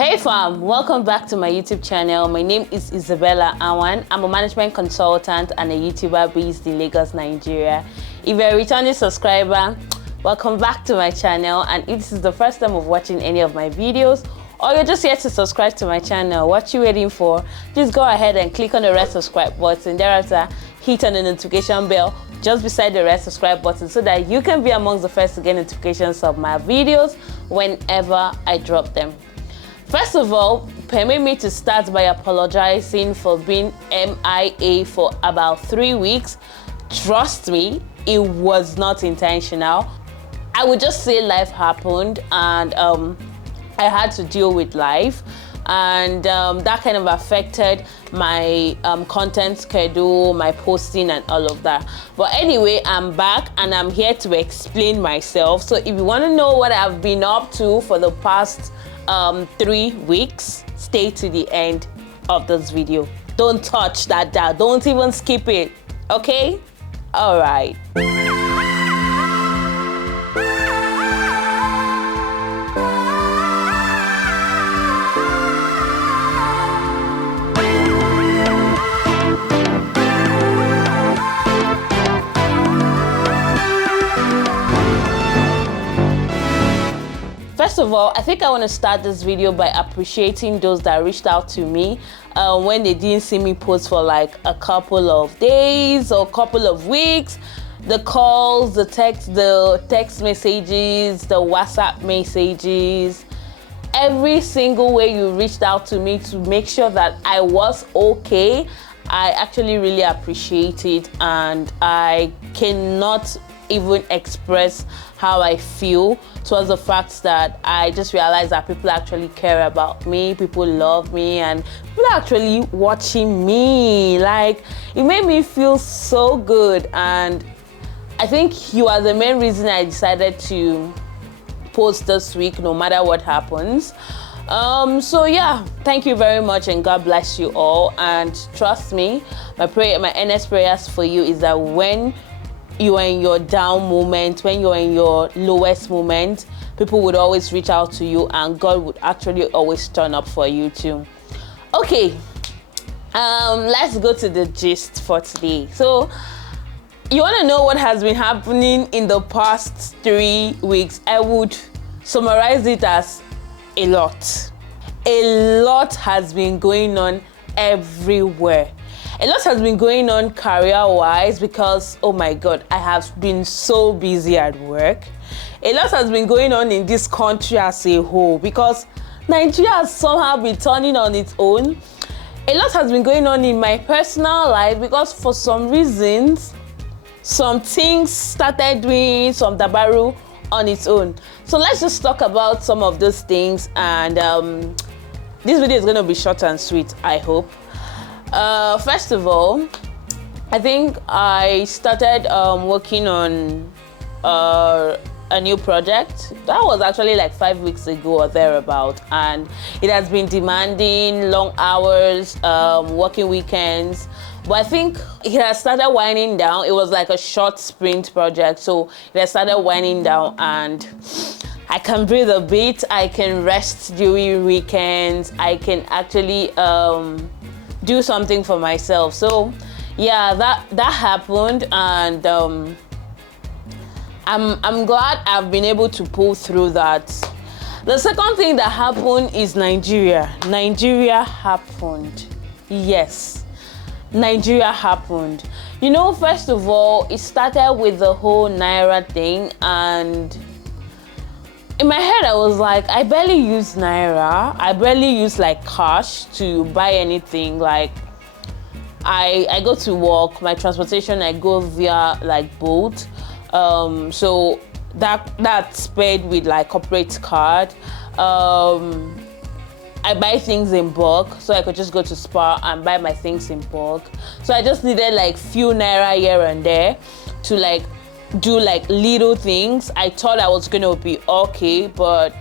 Hey fam, welcome back to my YouTube channel. My name is Isabella Awan. I'm a management consultant and a YouTuber based in Lagos, Nigeria. If you're a returning subscriber, welcome back to my channel, and if this is the first time of watching any of my videos or you're just here to subscribe to my channel, what you waiting for? Just go ahead and click on the red subscribe button. Thereafter, hit on the notification bell just beside the red subscribe button so that you can be amongst the first to get notifications of my videos whenever I drop them. First of all, permit me to start by apologizing for being MIA for about 3 weeks. Trust me, it was not intentional. I would just say life happened, and I had to deal with life, and that kind of affected my content schedule, my posting, and all of that. But anyway, I'm back and I'm here to explain myself. So if you want to know what I've been up to for the past 3 weeks, stay to the end of this video. Don't touch that dial, don't even skip it, okay? All right. First of all, I think I want to start this video by appreciating those that reached out to me when they didn't see me post for like a couple of days or a couple of weeks. The calls, the text messages, the WhatsApp messages, every single way you reached out to me to make sure that I was okay, I actually really appreciate it, and I cannot even express how I feel towards the fact that I just realized that people actually care about me, people love me, and people are actually watching me. Like, it made me feel so good, and I think you are the main reason I decided to post this week no matter what happens. So yeah, thank you very much, and God bless you all. And trust me, my earnest prayers for you is that when you are in your down moment, when you're in your lowest moment, people would always reach out to you, and God would actually always turn up for you too. Okay, let's go to the gist for today. So you want to know what has been happening in the past 3 weeks? I would summarize it as a lot. A lot has been going on everywhere. A lot has been going on career-wise because, oh my God, I have been so busy at work. A lot has been going on in this country as a whole because Nigeria has somehow been turning on its own. A lot has been going on in my personal life because for some reasons, some things started doing some dabaru on its own. So let's just talk about some of those things, and this video is going to be short and sweet, I hope. First of all, I think I started working on a new project. That was actually like 5 weeks ago or thereabout, and it has been demanding long hours, working weekends. But I think it has started winding down. It was like a short sprint project, so it has started winding down, and I can breathe a bit. I can rest during weekends. I can actually do something for myself. So yeah, that happened, and I'm glad I've been able to pull through that. The second thing that happened is Nigeria. Nigeria happened. Yes, Nigeria happened. You know, first of all, it started with the whole Naira thing, and in my head, I was like, I barely use Naira. I barely use like cash to buy anything. Like, I go to work, my transportation, I go via like boat. So that's paid with like corporate card. I buy things in bulk, so I could just go to Spar and buy my things in bulk. So I just needed like few Naira here and there to like do like little things. I thought I was gonna be okay, but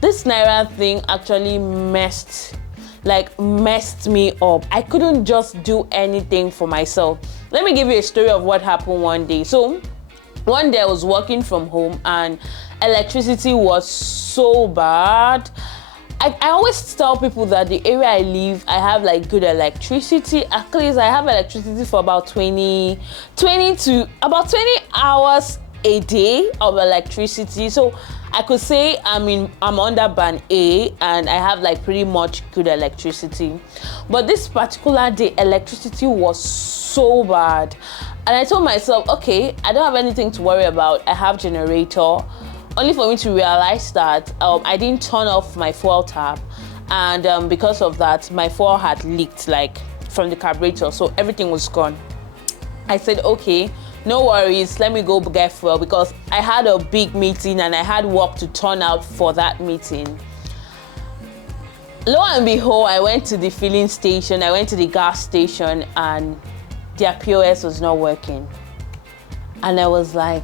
this Naira thing actually messed me up. I couldn't just do anything for myself. Let me give you a story of what happened one day. So one day I was working from home and electricity was so bad. I always tell people that the area I live, I have like good electricity. At least I have electricity for about 20 to about 20 hours a day of electricity. So I could say I'm under band A and I have like pretty much good electricity. But this particular day, electricity was so bad. And I told myself, okay, I don't have anything to worry about. I have generator. Only for me to realize that I didn't turn off my fuel tap, and because of that, my fuel had leaked like from the carburetor, so everything was gone. I said, okay, no worries, let me go get fuel, because I had a big meeting and I had work to turn out for that meeting. Lo and behold, I went to the filling station, I went to the gas station, and their POS was not working. And I was like,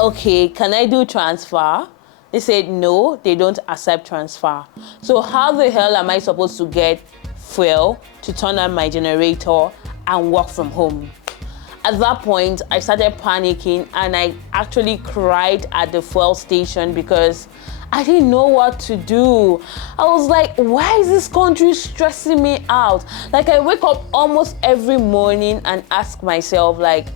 okay, can I do transfer? They said no, they don't accept transfer. So how the hell am I supposed to get fuel to turn on my generator and work from home? At that point, I started panicking and I actually cried at the fuel station because I didn't know what to do. I was like, why is this country stressing me out? Like, I wake up almost every morning and ask myself, like,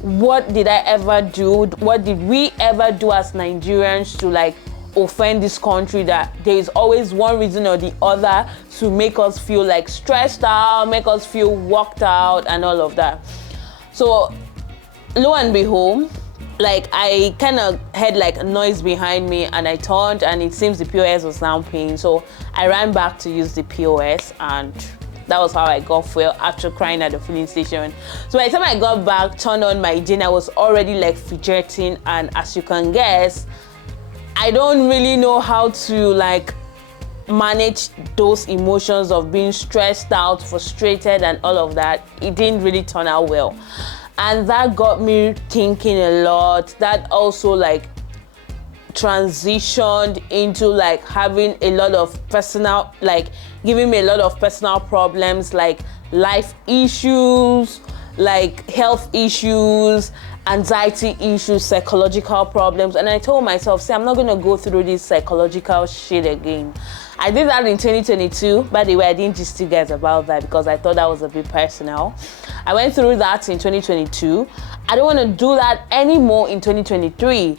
what did I ever do? What did we ever do as Nigerians to like offend this country, that there is always one reason or the other to make us feel like stressed out, make us feel worked out and all of that. So lo and behold, like I kind of heard like a noise behind me and I turned and it seems the POS was now paying. So I ran back to use the POS and that was how I got fuel after crying at the filling station. So by the time I got back, turned on my gen, I was already like fidgeting, and as you can guess, I don't really know how to like manage those emotions of being stressed out, frustrated and all of that. It didn't really turn out well. And that got me thinking a lot. That also like transitioned into like having a lot of personal, like giving me a lot of personal problems, like life issues, like health issues, anxiety issues, psychological problems. And I told myself, see, I'm not going to go through this psychological shit again. I did that in 2022. By the way, I didn't just you guys about that because I thought that was a bit personal. I went through that in 2022. I don't want to do that anymore in 2023.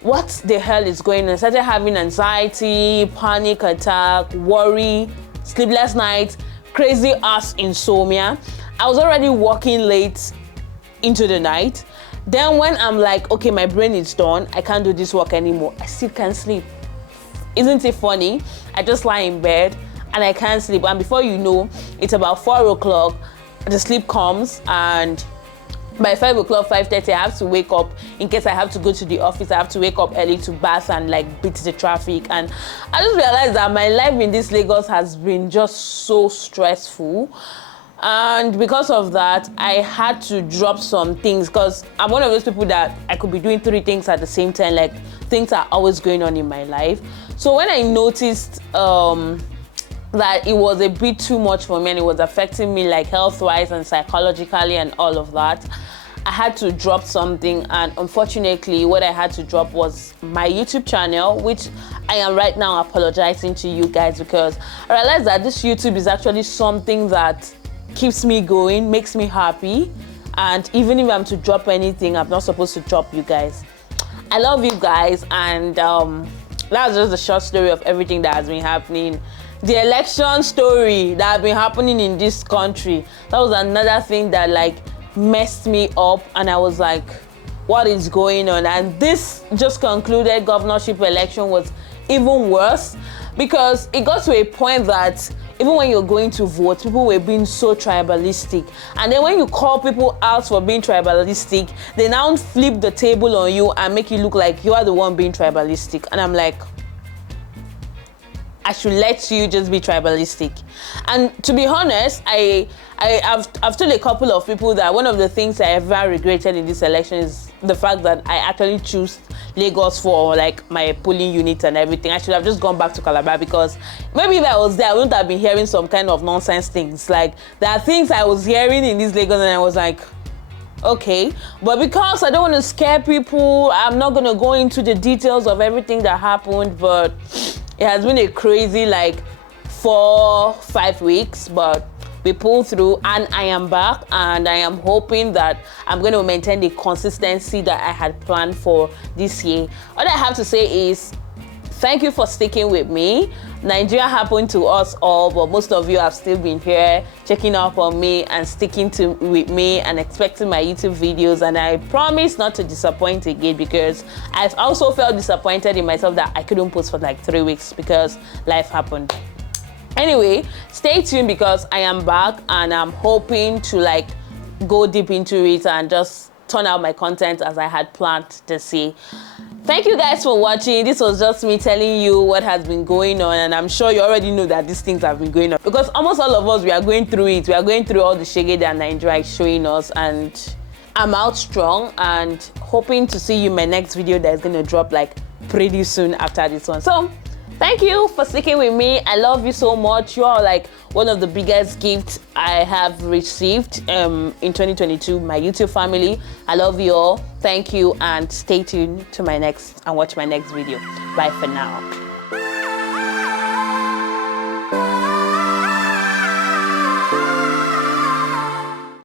What the hell is going on? I started having anxiety, panic attack, worry, sleepless nights, crazy ass insomnia. I was already working late into the night. Then when I'm like, okay, my brain is done, I can't do this work anymore, I still can't sleep. Isn't it funny? I just lie in bed and I can't sleep. And before you know, it's about 4 o'clock, the sleep comes, and by 5 o'clock, 5:30, I have to wake up. In case I have to go to the office, I have to wake up early to bath and like beat the traffic. And I just realized that my life in this Lagos has been just so stressful. And because of that, I had to drop some things, because I'm one of those people that I could be doing 3 things at the same time. Like, things are always going on in my life. So when I noticed that it was a bit too much for me and it was affecting me like health-wise and psychologically and all of that, I had to drop something. And unfortunately, what I had to drop was my YouTube channel, which I am right now apologizing to you guys, because I realized that this YouTube is actually something that keeps me going, makes me happy. And even if I'm to drop anything, I'm not supposed to drop you guys. I love you guys, and that's just a short story of everything that has been happening. The election story that has been happening in this country, that was another thing that like messed me up, and I was like, what is going on? And this just concluded governorship election was even worse, because it got to a point that even when you're going to vote, people were being so tribalistic. And then when you call people out for being tribalistic, they now flip the table on you and make you look like you are the one being tribalistic. And I'm like, I should let you just be tribalistic. And to be honest, I've told a couple of people that one of the things I ever regretted in this election is the fact that I actually chose Lagos for like my polling unit and everything. I should have just gone back to Calabar, because maybe if I was there, I wouldn't have been hearing some kind of nonsense things. Like, there are things I was hearing in this Lagos and I was like, okay. But because I don't want to scare people, I'm not going to go into the details of everything that happened, but It has been a crazy like 4-5 weeks, but we pulled through and I am back, and I am hoping that I'm going to maintain the consistency that I had planned for this year. All I have to say is thank you for sticking with me. Nigeria happened to us all, but most of you have still been here checking up on me and sticking with me and expecting my YouTube videos, and I promise not to disappoint again, because I've also felt disappointed in myself that I couldn't post for like 3 weeks because life happened. Anyway, stay tuned because I am back and I'm hoping to like go deep into it and just turn out my content as I had planned this year. Thank you guys for watching. This was just me telling you what has been going on, and I'm sure you already know that these things have been going on because almost all of us, we are going through it. We are going through all the shege that Nigeria is showing us, and I'm out strong and hoping to see you in my next video that is going to drop like pretty soon after this one. So thank you for sticking with me. I love you so much. You are like one of the biggest gifts I have received in 2022, my YouTube family. I love you all. Thank you, and stay tuned to my next and watch my next video. Bye for now.